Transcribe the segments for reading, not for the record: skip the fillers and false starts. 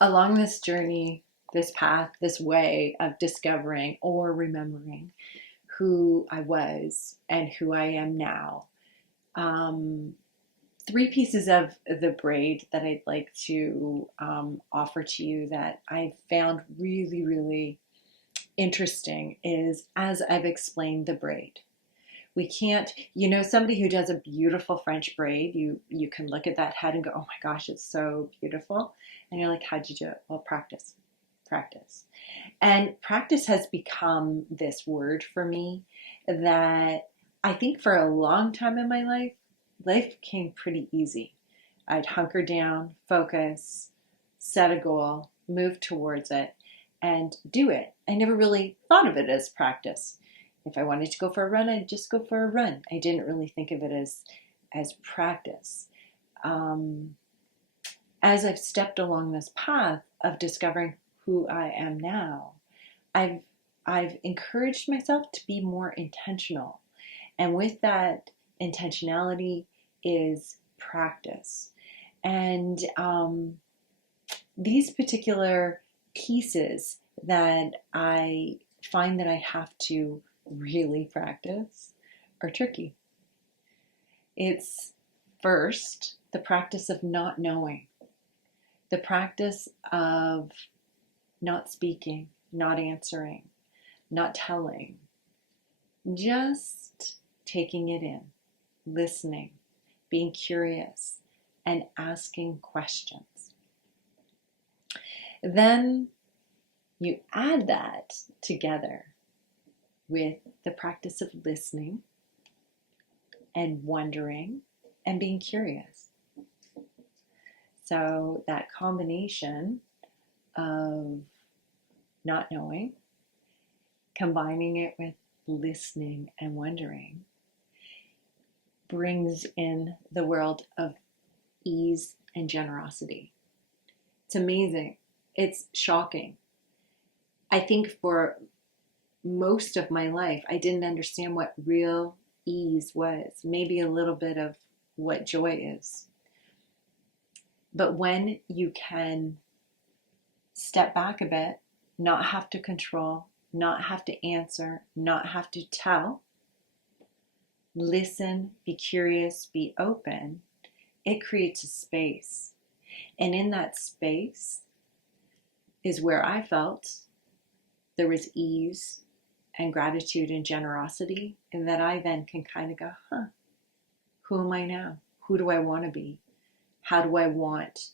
Along this journey, this path, this way of discovering or remembering who I was and who I am now, um, three pieces of the braid that I'd like to offer to you that I found really, really interesting is as I've explained the braid. We can't, somebody who does a beautiful French braid, you can look at that head and go, oh my gosh, it's so beautiful. And you're like, how'd you do it? Well, practice, practice. And practice has become this word for me that I think for a long time in my life came pretty easy. I'd hunker down, focus, set a goal, move towards it, and do it. I never really thought of it as practice. If I wanted to go for a run, I'd just go for a run. I didn't really think of it as practice. Um, as I've stepped along this path of discovering who I am now, I've I've encouraged myself to be more intentional. And with that intentionality is practice. And these particular pieces that I find that I have to really practice are tricky. It's first the practice of not knowing, the practice of not speaking, not answering, not telling, just taking it in, listening, being curious, and asking questions. Then you add that together with the practice of listening and wondering and being curious. So that combination of not knowing, combining it with listening and wondering, brings in the world of ease and generosity. It's amazing. It's shocking. I think for most of my life, I didn't understand what real ease was, maybe a little bit of what joy is. But when you can step back a bit, not have to control, not have to answer, not have to tell, listen, be curious, be open, it creates a space. And in that space is where I felt there was ease and gratitude and generosity, and that I then can kind of go, who am I now? Who do I want to be? How do I want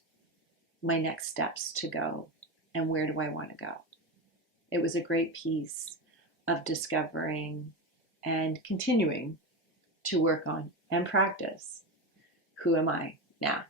my next steps to go? And where do I want to go? It was a great piece of discovering and continuing to work on and practice. Who am I now?